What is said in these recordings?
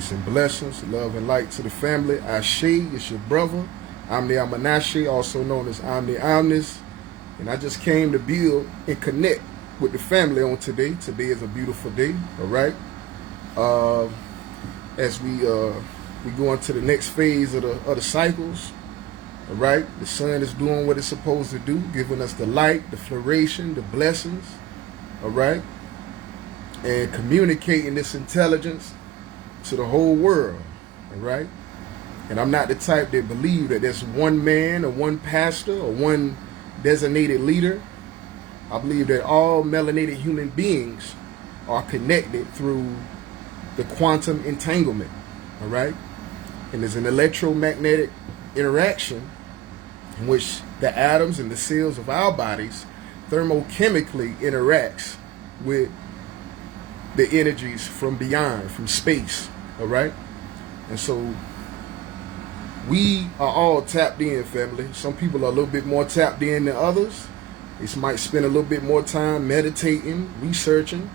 Peace and blessings, love and light to the family. Ashe, it's your brother. Omni Amanashi, also known as Omni Omnis. And I just came to build and connect with the family on today. Today is a beautiful day, all right? As we go into the next phase of the cycles, all right? The sun is doing what it's supposed to do, giving us the light, the floration, the blessings, all right? And communicating this intelligence to the whole world, all right? And I'm not the type that believe that there's one man or one pastor or one designated leader. I believe that all melanated human beings are connected through the quantum entanglement, all right? And there's an electromagnetic interaction in which the atoms and the cells of our bodies thermochemically interacts with the energies from beyond, from space, all right? And so we are all tapped in, family. Some people are a little bit more tapped in than others. They might spend a little bit more time meditating, researching,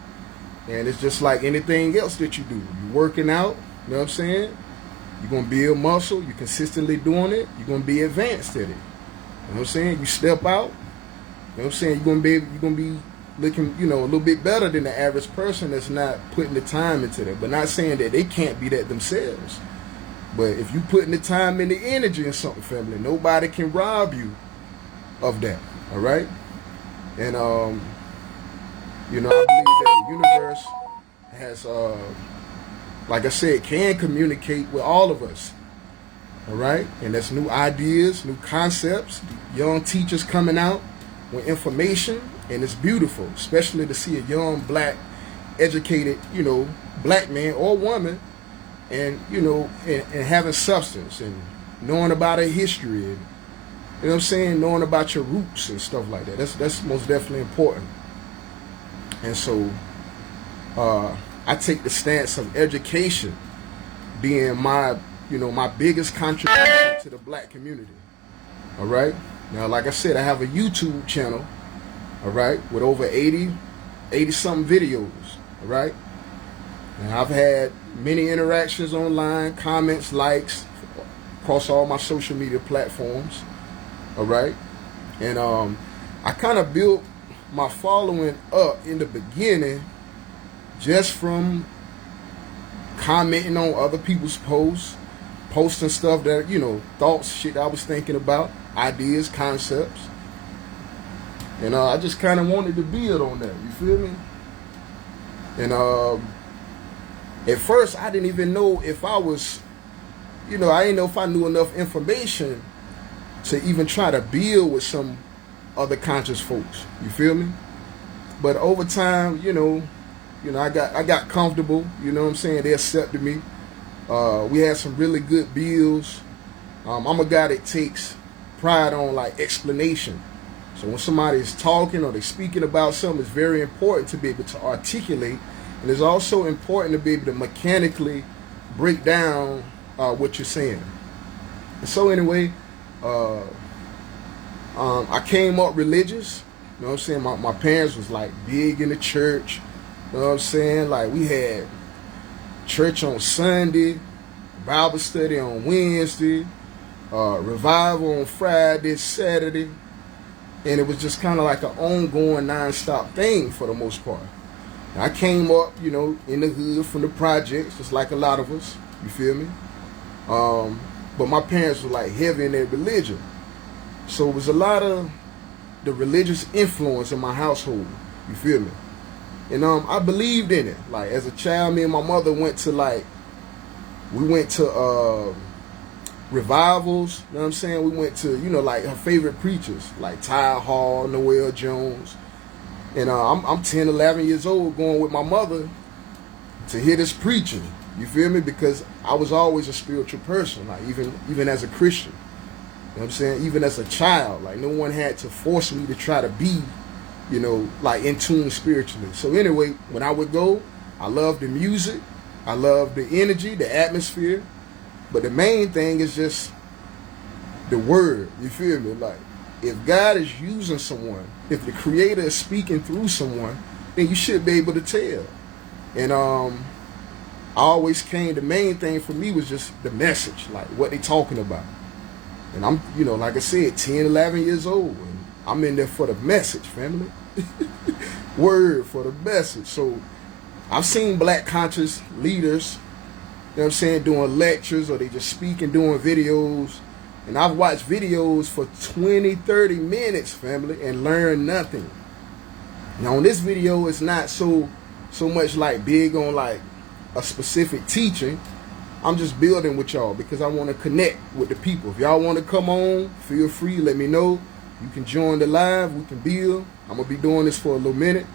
and it's just like anything else that you do. You're working out, you know what I'm saying? You're going to build muscle, you're consistently doing it, you're going to be advanced at it. You know what I'm saying? You step out, you know what I'm saying? You're going to be looking, you know, a little bit better than the average person that's not putting the time into that. But not saying that they can't be that themselves. But if you putting the time and the energy in something, family, nobody can rob you of that. All right? And you know, I believe that the universe has like I said, can communicate with all of us. All right? And that's new ideas, new concepts, young teachers coming out with information. And it's beautiful, especially to see a young, black, educated, you know, black man or woman, and, you know, and having substance and knowing about a history, and, you know what I'm saying, knowing about your roots and stuff like that. That's most definitely important. And so I take the stance of education being my, you know, my biggest contribution to the black community. All right? Now, like I said, I have a YouTube channel, all right, with over 80 something videos, all right? And I've had many interactions online, comments, likes, across all my social media platforms, all right? And I kind of built my following up in the beginning just from commenting on other people's posts, posting stuff that, you know, thoughts, shit I was thinking about, ideas, concepts. And I just kind of wanted to build on that, you feel me? And at first, I didn't even know if I was, you know, I didn't know if I knew enough information to even try to build with some other conscious folks, you feel me? But over time, you know, I got comfortable, you know what I'm saying? They accepted me. We had some really good builds. I'm a guy that takes pride on, like, explanation. So when somebody is talking or they're speaking about something, it's very important to be able to articulate. And it's also important to be able to mechanically break down what you're saying. And so anyway, I came up religious. You know what I'm saying? My parents was like big in the church. You know what I'm saying? Like we had church on Sunday, Bible study on Wednesday, revival on Friday, Saturday. And it was just kind of like an ongoing, non-stop thing for the most part. And I came up, you know, in the hood from the projects, just like a lot of us. You feel me? But my parents were like heavy in their religion. So it was a lot of the religious influence in my household. You feel me? And I believed in it. Like as a child, me and my mother went to revivals, you know what I'm saying? We went to, you know, like her favorite preachers, like Ty Hall, Noel Jones. And I'm 10, 11 years old going with my mother to hear this preaching. You feel me? Because I was always a spiritual person, like even as a Christian. You know what I'm saying? Even as a child, like no one had to force me to try to be, you know, like in tune spiritually. So anyway, when I would go, I loved the music. I loved the energy, the atmosphere. But the main thing is just the word, you feel me? Like, if God is using someone, if the Creator is speaking through someone, then you should be able to tell. And I always came, the main thing for me was just the message, like what they talking about. And I'm, you know, like I said, 10, 11 years old. And I'm in there for the message, family. Word for the message. So I've seen black conscious leaders, you know what I'm saying, doing lectures, or they just speaking, doing videos. And I've watched videos for 20, 30 minutes, family, and learned nothing. Now on this video, it's not so much like big on like a specific teaching. I'm just building with y'all because I want to connect with the people. If y'all want to come on, feel free, let me know. You can join the live, we can build. I'm going to be doing this for a little minute.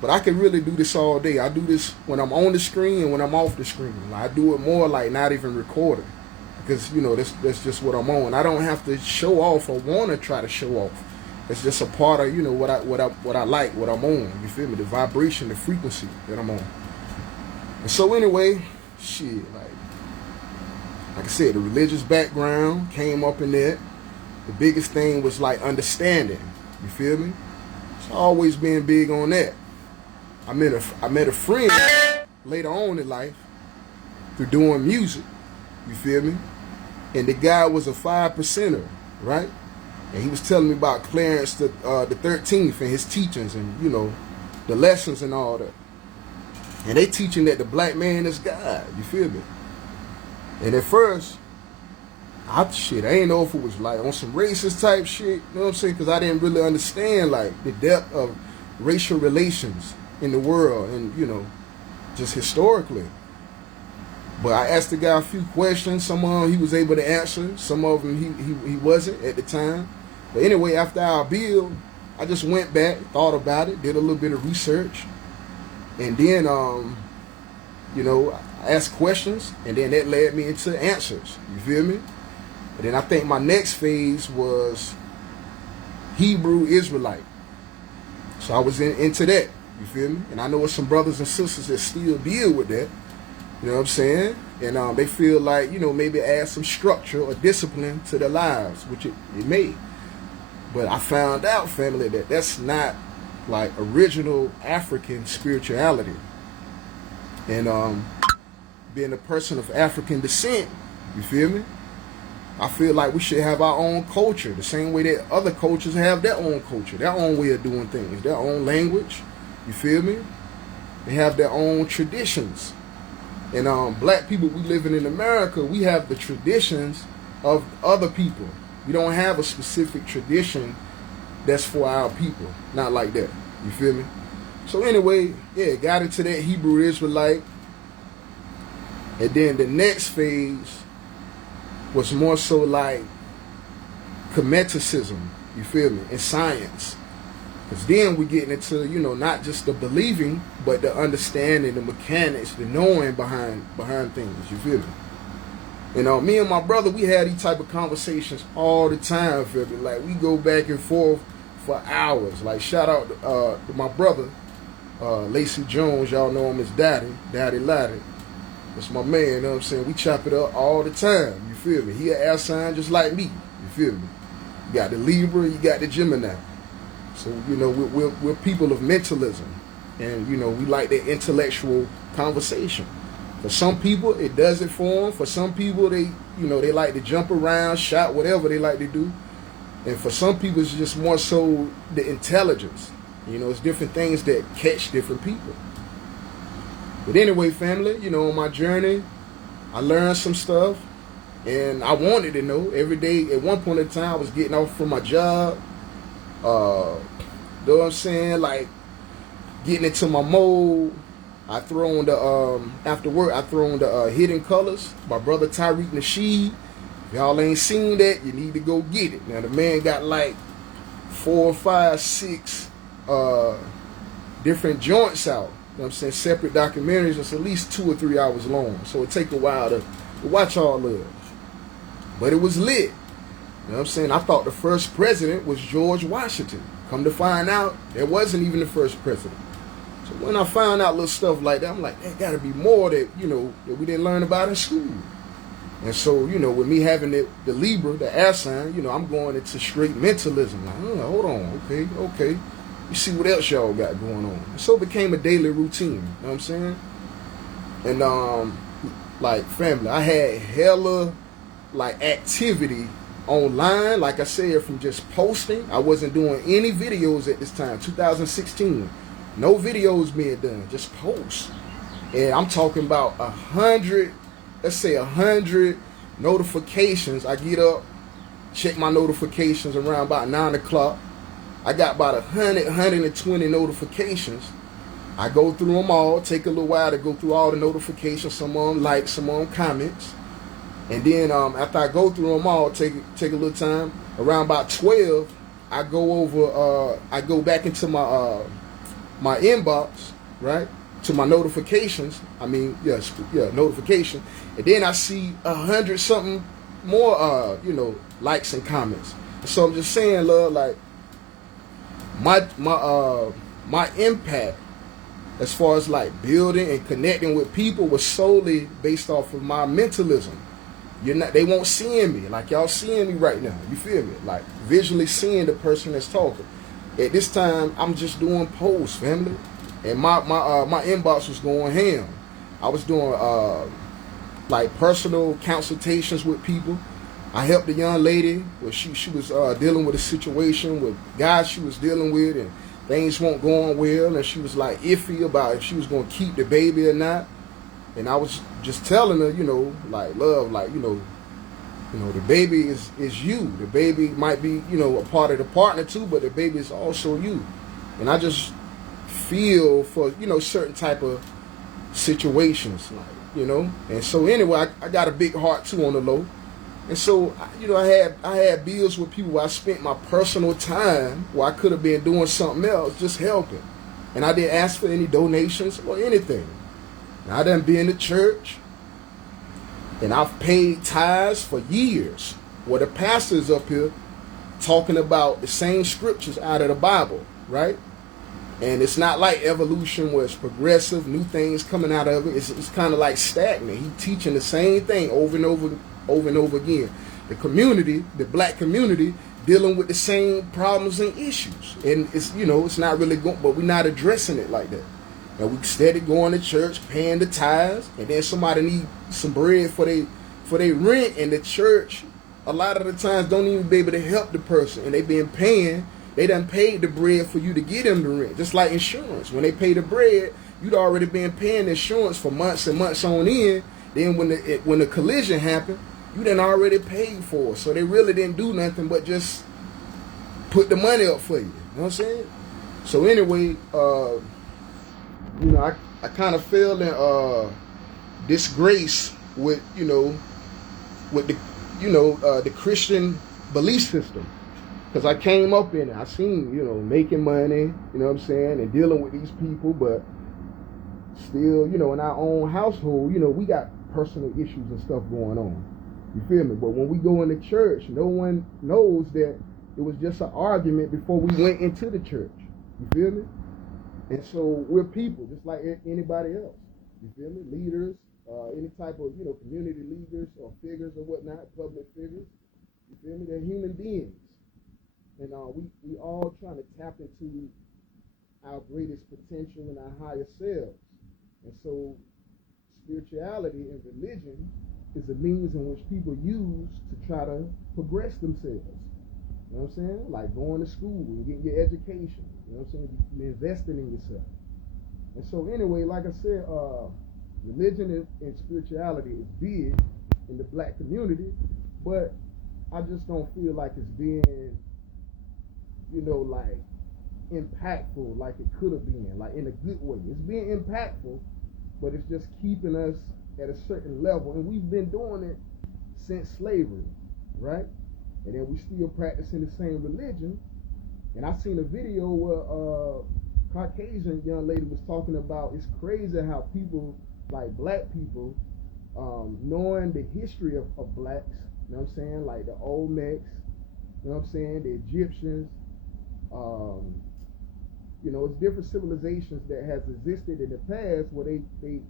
But I can really do this all day. I do this when I'm on the screen and when I'm off the screen. I do it more like not even recording. Because, you know, that's just what I'm on. I don't have to show off or want to try to show off. It's just a part of, you know, what I like, what I'm on. You feel me? The vibration, the frequency that I'm on. And so anyway, shit, like I said, the religious background came up in there. The biggest thing was like understanding. You feel me? It's always been big on that. I met a friend later on in life through doing music. You feel me? And the guy was a 5%er, right? And he was telling me about Clarence the 13th and his teachings and, you know, the lessons and all that. And they teaching that the black man is God. You feel me? And at first, I ain't know if it was like on some racist type shit. You know what I'm saying? Because I didn't really understand like the depth of racial relations in the world and, you know, just historically. But I asked the guy a few questions. Some of them he was able to answer. Some of them he wasn't at the time. But anyway, after our build, I just went back, thought about it, did a little bit of research. And then, you know, I asked questions. And then that led me into answers. You feel me? And then I think my next phase was Hebrew Israelite. So I was into that. You feel me? And I know some brothers and sisters that still deal with that. You know what I'm saying? And they feel like, you know, maybe add some structure or discipline to their lives, which it may. But I found out, family, that that's not like original African spirituality. And being a person of African descent, you feel me? I feel like we should have our own culture, the same way that other cultures have their own culture, their own way of doing things, their own language. You feel me? They have their own traditions. And black people, we living in America, we have the traditions of other people. We don't have a specific tradition that's for our people. Not like that. You feel me? So anyway, yeah, got into that Hebrew Israelite. And then the next phase was more so like Cometicism, you feel me, and science. Because then we getting into, you know, not just the believing, but the understanding, the mechanics, the knowing behind things, you feel me? You know, me and my brother, we had these type of conversations all the time, feel me? Like, we go back and forth for hours. Like, shout out to my brother, Lacey Jones, y'all know him as Daddy Laddie. That's my man, you know what I'm saying? We chop it up all the time, you feel me? He an air sign just like me, you feel me? You got the Libra, you got the Gemini. So, you know, we're people of mentalism. And, you know, we like the intellectual conversation. For some people, it does it for them. For some people, they like to jump around, shout, whatever they like to do. And for some people, it's just more so the intelligence. You know, it's different things that catch different people. But anyway, family, you know, on my journey, I learned some stuff. And I wanted to know every day. At one point in time, I was getting off from my job. You know what I'm saying? Like, getting into my mode. I throw on the, after work, I throw on the Hidden Colors. My brother Tyreek Nasheed. If y'all ain't seen that, you need to go get it. Now, the man got like 4, 5, 6 different joints out. You know what I'm saying? Separate documentaries that's at least 2 or 3 hours long. So it take a while to watch all of it. But it was lit. You know what I'm saying? I thought the first president was George Washington. Come to find out, it wasn't even the first president. So when I found out little stuff like that, I'm like, there got to be more that, you know, that we didn't learn about in school. And so, you know, with me having the Libra, the air sign, you know, I'm going into straight mentalism. Like, oh, hold on, okay. You see what else y'all got going on. And so it became a daily routine, you know what I'm saying? And like family, I had hella like activity online. Like I said, from just posting, I wasn't doing any videos at this time. 2016, no videos being done, just posts. And I'm talking about 100, let's say 100 notifications. I get up, check my notifications around about 9 o'clock. I got about 120 notifications. I go through them all, take a little while to go through all the notifications, some of them likes, some of them comments. And then after I go through them all, take a little time, around about 12, I go back into my inbox, right? To my notifications. Notification. And then I see 100 something more, likes and comments. So I'm just saying, love, like my impact as far as like building and connecting with people was solely based off of my mentalism. They won't seeing me like y'all seeing me right now. You feel me? Like visually seeing the person that's talking. At this time, I'm just doing posts, family, and my inbox was going ham. I was doing like personal consultations with people. I helped a young lady where she was dealing with a situation with guys she was dealing with, and things weren't going well, and she was like iffy about if she was going to keep the baby or not. And I was just telling her, like love, like the baby is you. The baby might be a part of the partner too, but the baby is also you. And I just feel for certain type of situations, like And so anyway, I got a big heart too on the low. And so, I had bills with people where I spent my personal time where I could have been doing something else, just helping. And I didn't ask for any donations or anything. And I done been in the church, and I've paid tithes for years, where the pastor's up here talking about the same scriptures out of the Bible, right? And it's not like evolution where it's progressive, new things coming out of it. It's kind of like stagnant. He teaching the same thing over and over again. The community, the black community, dealing with the same problems and issues. And it's not really going, but we're not addressing it like that. And we steady going to church, paying the tithes, and then somebody need some bread for they rent, and the church a lot of the times don't even be able to help the person, and they done paid the bread for you to get them the rent. Just like insurance. When they pay the bread, you'd already been paying insurance for months and months on end. Then when the collision happened, you done already paid for it. So they really didn't do nothing but just put the money up for you. You know what I'm saying? So anyway, I kind of fell in disgrace with the Christian belief system, because I came up in it. I seen making money, you know what I'm saying, and dealing with these people, but still in our own household, we got personal issues and stuff going on. You feel me? But when we go into church, no one knows that it was just an argument before we went into the church. You feel me? And so we're people just like anybody else. You feel me? Leaders, any type of community leaders or figures or whatnot, public figures. You feel me? They're human beings, and we all trying to tap into our greatest potential and our higher selves. And so spirituality and religion is a means in which people use to try to progress themselves. You know what I'm saying? Like going to school and getting your education. You know what I'm saying? You're investing in yourself. And so anyway, like I said, religion and spirituality is big in the black community, but I just don't feel like it's being, like impactful like it could have been, like in a good way. It's being impactful, but it's just keeping us at a certain level, and we've been doing it since slavery, right? And then we still practicing the same religion. And I seen a video where a Caucasian young lady was talking about it's crazy how people, like black people, knowing the history of blacks, you know what I'm saying, like the Olmecs, you know what I'm saying, the Egyptians, it's different civilizations that has existed in the past where they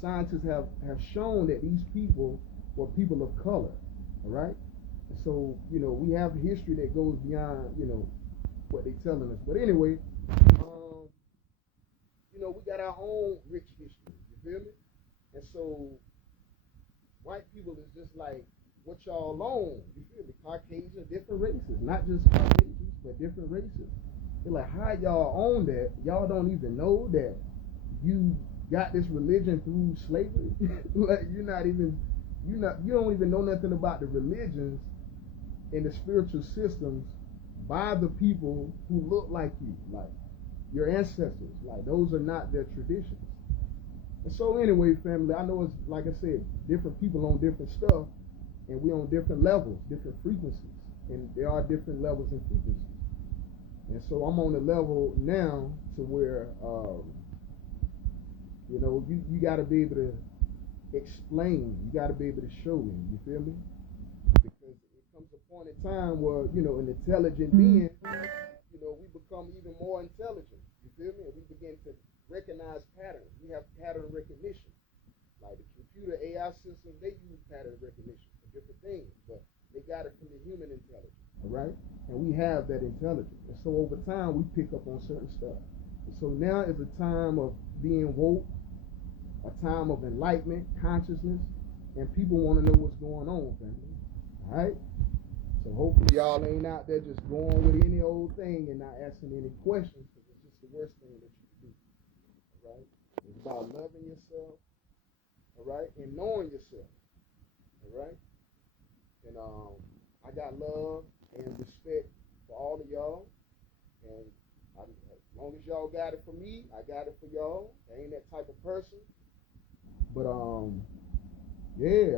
scientists have shown that these people were people of color, all right? And so, we have a history that goes beyond, what they telling us. But anyway, we got our own rich history, you You feel me? And so white people is just like what y'all own. You feel me? Caucasian, different races, not just Caucasians, but different races. They're like, how y'all own that? Y'all don't even know that you got this religion through slavery. Like you don't even know nothing about the religions and the spiritual systems by the people who look like you, like your ancestors. Like those are not their traditions. And so anyway, family, I know it's like I said, different people on different stuff, and we on different levels, different frequencies, and there are different levels and frequencies. And so I'm on the level now to where, you got to be able to explain. You got to be able to show me. You feel me? Because it comes a point in time where, an intelligent being, we become even more intelligent. You feel me? And we begin to recognize patterns. We have pattern recognition. Like the computer AI systems, they use pattern recognition for different things, but they got it from the human intelligence. All right? And we have that intelligence. And so over time, we pick up on certain stuff. And so now is a time of being woke, a time of enlightenment, consciousness, and people want to know what's going on, family. All right? So hopefully y'all ain't out there just going with any old thing and not asking any questions, because it's just the worst thing that you can do. All right? It's about loving yourself, all right, and knowing yourself. All right? And I got love and respect for all of y'all. And as long as y'all got it for me, I got it for y'all. I ain't that type of person. But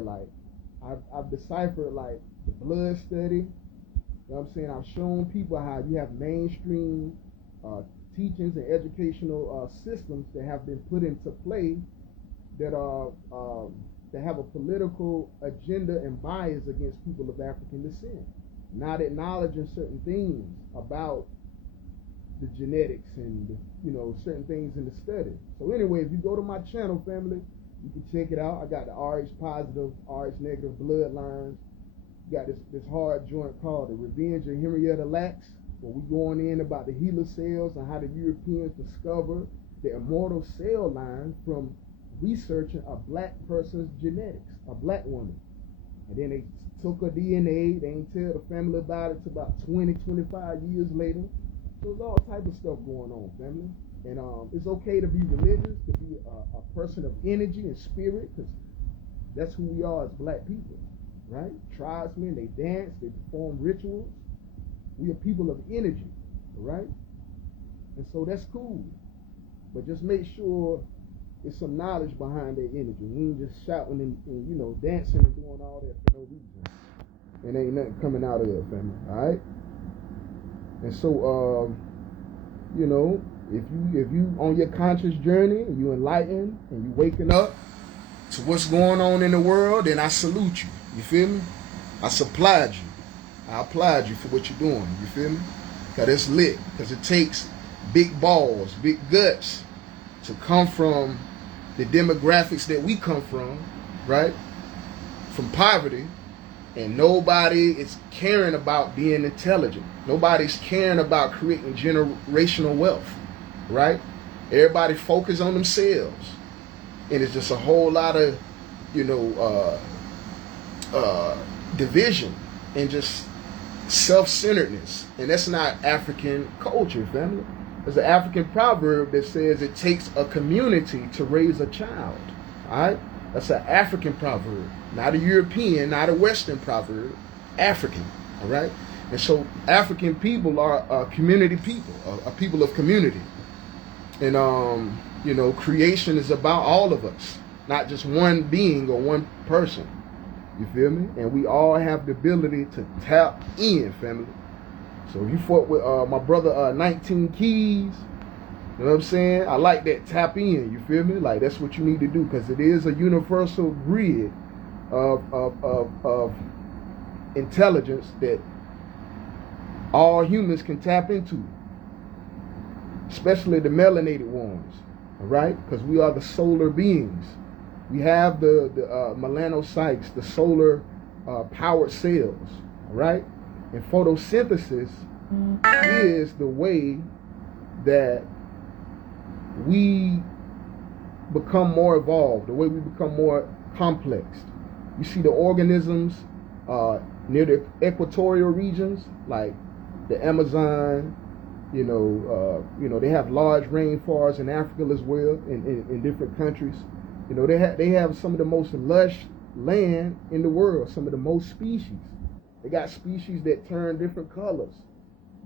like I've deciphered like the blood study. You know what I'm saying? I've shown people how you have mainstream teachings and educational systems that have been put into play that are that have a political agenda and bias against people of African descent, not acknowledging certain things about the genetics and certain things in the study. So anyway, if you go to my channel, family, you can check it out. I got the RH positive, RH negative bloodlines. Got this hard joint called The Revenge of Henrietta Lacks, where we going in about the HeLa cells and how the Europeans discovered the immortal cell line from researching a black person's genetics, a black woman. And then they took her DNA. They ain't tell the family about it till about 20, 25 years later. So there's all type of stuff going on, family. And it's okay to be religious, to be a person of energy and spirit, because that's who we are as black people, right? Tribesmen, they dance, they perform rituals. We are people of energy, all right? And so that's cool. But just make sure there's some knowledge behind that energy. We ain't just shouting and dancing and doing all that for no reason. And ain't nothing coming out of it, family, all right? And so, if you on your conscious journey and you enlightened and you waking up to what's going on in the world, then I salute you. You feel me? I supplied you. I applaud you for what you're doing. You feel me? Because it's lit. Because it takes big balls, big guts to come from the demographics that we come from, right? From poverty. And nobody is caring about being intelligent. Nobody's caring about creating generational wealth, right? Everybody focus on themselves. And it's just a whole lot of, division and just self-centeredness. And that's not African culture, family. There's an African proverb that says it takes a community to raise a child, all right? That's an African proverb, not a European, not a Western proverb, African, all right? And so African people are community people, a people of community. And, creation is about all of us, not just one being or one person. You feel me? And we all have the ability to tap in, family. So if you fought with my brother 19 Keys, you know what I'm saying? I like that. Tap in, you feel me? Like that's what you need to do, because it is a universal grid of intelligence that all humans can tap into, especially the melanated ones, all right? Because we are the solar beings. We have the melanocytes, the solar powered cells, all right? And photosynthesis is the way that we become more evolved, the way we become more complex. You see the organisms near the equatorial regions, like the Amazon. They have large rainforests in Africa as well, in different countries. They have some of the most lush land in the world, some of the most species. They got species that turn different colors.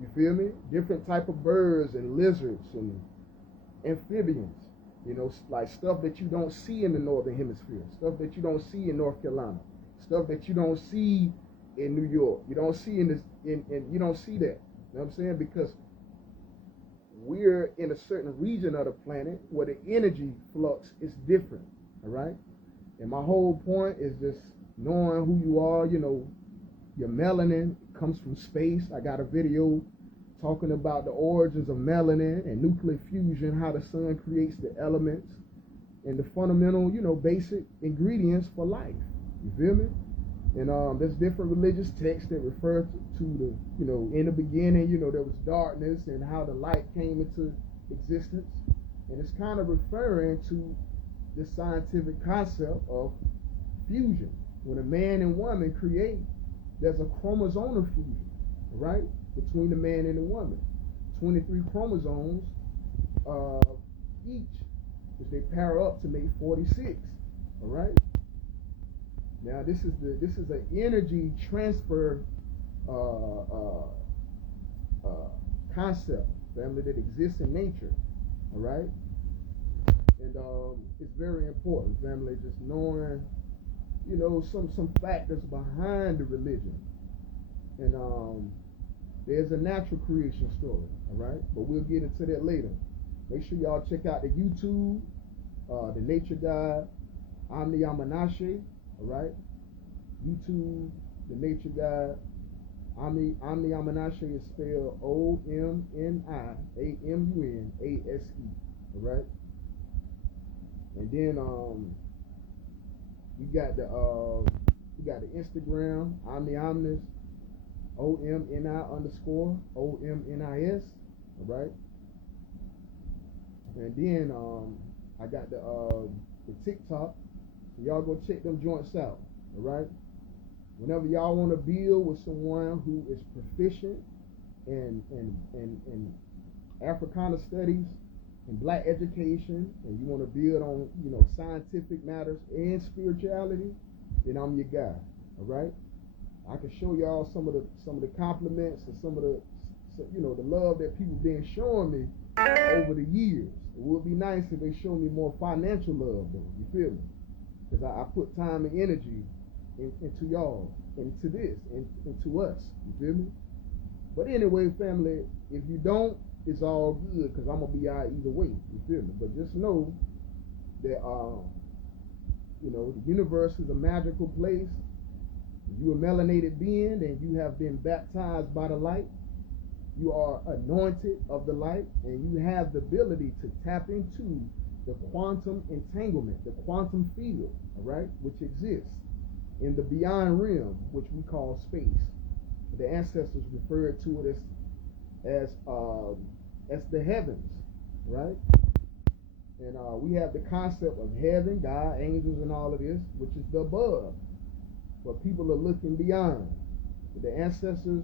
You feel me? Different type of birds and lizards and amphibians. Like stuff that you don't see in the northern hemisphere, stuff that you don't see in North Carolina, stuff that you don't see in New York. You don't see you don't see that. You know what I'm saying? Because we're in a certain region of the planet where the energy flux is different. All right. And my whole point is just knowing who you are. Your melanin comes from space. I got a video talking about the origins of melanin and nuclear fusion, how the sun creates the elements and the fundamental, basic ingredients for life. You feel me? And there's different religious texts that refer to the, in the beginning, there was darkness and how the light came into existence. And it's kind of referring to the scientific concept of fusion. When a man and woman create, there's a chromosomal fusion, right, between the man and the woman. 23 chromosomes each, which they pair up to make 46. All right. Now this is an energy transfer concept, family, that exists in nature. All right. And it's very important, family, just knowing, some factors behind the religion. And there's a natural creation story, all right? But we'll get into that later. Make sure y'all check out the YouTube, the Nature Guide, Omni Amanashe, all right? YouTube, the Nature Guide. Omni Amanashe is spelled OMNIAMUNASE, all right? And then we got the Instagram, Omni Omnis, OMNI_OMNIS, all right? And then I got the TikTok, so y'all go check them joints out, all right? Whenever y'all want to build with someone who is proficient in Africana studies and black education, and you want to build on scientific matters and spirituality, then I'm your guy. All right. I can show y'all some of the compliments and some of the the love that people been showing me over the years. It would be nice if they show me more financial love, though. You feel me? Because I put time and energy into y'all, into this, into us. You feel me? But anyway, family, if you don't, it's all good, because I'm going to be out either way. You feel me? But just know that, the universe is a magical place. If you're a melanated being and you have been baptized by the light, you are anointed of the light, and you have the ability to tap into the quantum entanglement, the quantum field, all right, which exists in the beyond realm, which we call space. The ancestors referred to it as the heavens, right? And we have the concept of heaven, God, angels, and all of this, which is the above. But people are looking beyond. The ancestors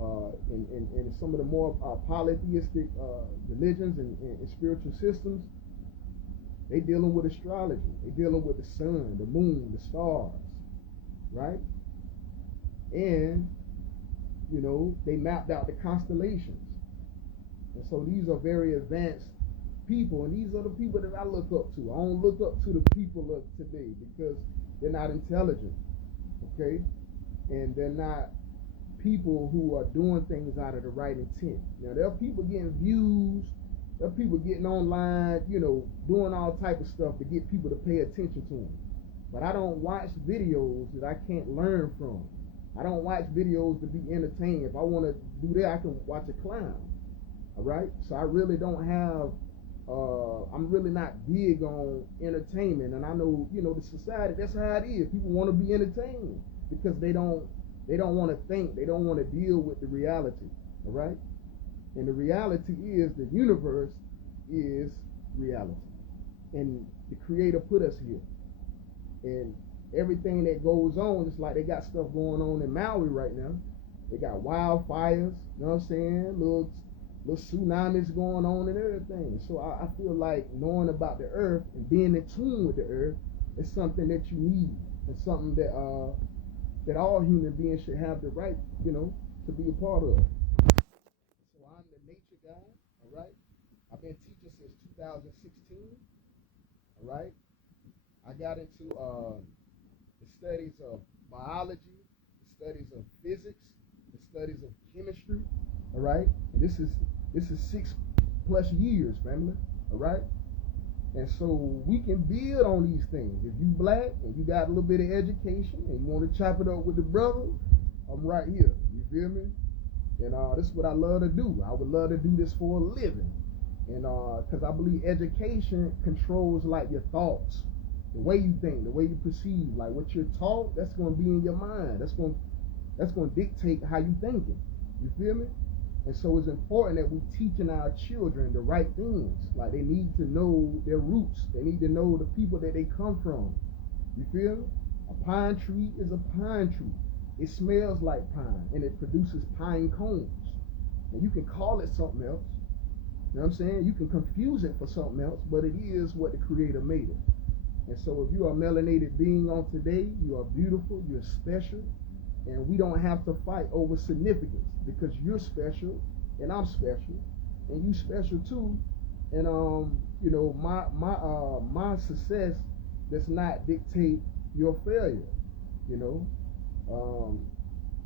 in some of the more polytheistic religions and spiritual systems, they dealing with astrology. They dealing with the sun, the moon, the stars, right? And they mapped out the constellations. And so these are very advanced people, and these are the people that I look up to. I don't look up to the people of today because they're not intelligent, okay? And they're not people who are doing things out of the right intent. Now, there are people getting views, there are people getting online, doing all type of stuff to get people to pay attention to them. But I don't watch videos that I can't learn from. I don't watch videos to be entertained. If I want to do that, I can watch a clown. All right? So I really don't have, I'm really not big on entertainment. And I know, the society, that's how it is. People want to be entertained because they don't want to think. They don't want to deal with the reality. All right? And the reality is the universe is reality. And the Creator put us here. And everything that goes on, it's like they got stuff going on in Maui right now. They got wildfires, you know what I'm saying? Little tsunamis going on and everything. So I feel like knowing about the earth and being in tune with the earth is something that you need. It's something that that all human beings should have the right, to be a part of. So I'm the nature guy, all right? I've been teaching since 2016, all right? I got into the studies of biology, the studies of physics, the studies of chemistry, all right? And this is 6+ years, family, all right? And so we can build on these things. If you black and you got a little bit of education and you want to chop it up with the brother, I'm right here. You feel me? And this is what I love to do. I would love to do this for a living. And because I believe education controls like your thoughts, the way you think, the way you perceive, like what you're taught, that's going to be in your mind. That's going to dictate how you thinking. You feel me? And so it's important that we teaching our children the right things. Like they need to know their roots. They need to know the people that they come from. You feel me? A pine tree is a pine tree. It smells like pine and it produces pine cones. And you can call it something else. You know what I'm saying? You can confuse it for something else, but it is what the Creator made it. And so if you are a melanated being on today, you are beautiful, you're special. And we don't have to fight over significance because you're special and I'm special and you special too. And my success does not dictate your failure,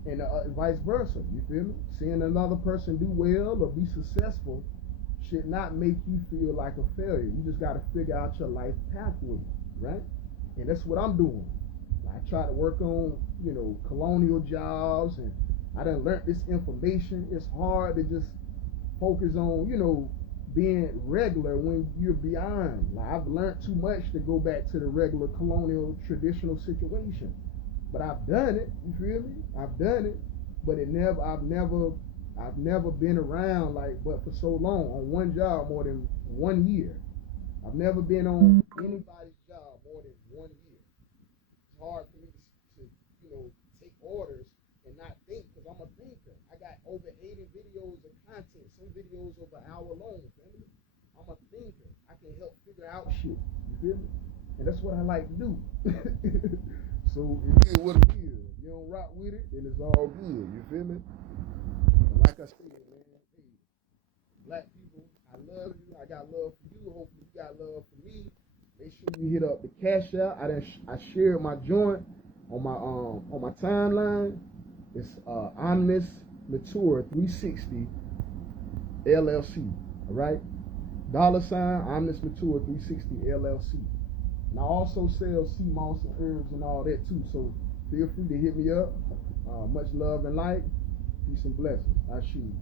and vice versa. You feel me? Seeing another person do well or be successful should not make you feel like a failure. You just got to figure out your life pathway, right? And that's what I'm doing. I try to work on, colonial jobs, and I done learned this information. It's hard to just focus on, being regular when you're beyond. Like I've learned too much to go back to the regular colonial traditional situation. But I've done it, you feel me? I've done it, but I've never been around but for so long on one job more than 1 year. I've never been on anybody's job more than 1 year. It's hard for me to take orders and not think because I'm a thinker. I got over 80 videos of content, some videos over an hour long, family. I'm a thinker. I can help figure out shit. You feel me? And that's what I like to do. So it is what it is. If you don't rock with it, then it's all good. You feel me? And like I said, man, hey, black people, I love you. I got love for you. Hopefully you got love for me. Make sure you hit up the Cash App. I shared my joint on my timeline. It's Omnis Mature 360 LLC. All right, $ Omnis Mature 360 LLC. And I also sell sea moss and herbs and all that too. So feel free to hit me up. Much love and light. Peace and blessings. I shoot.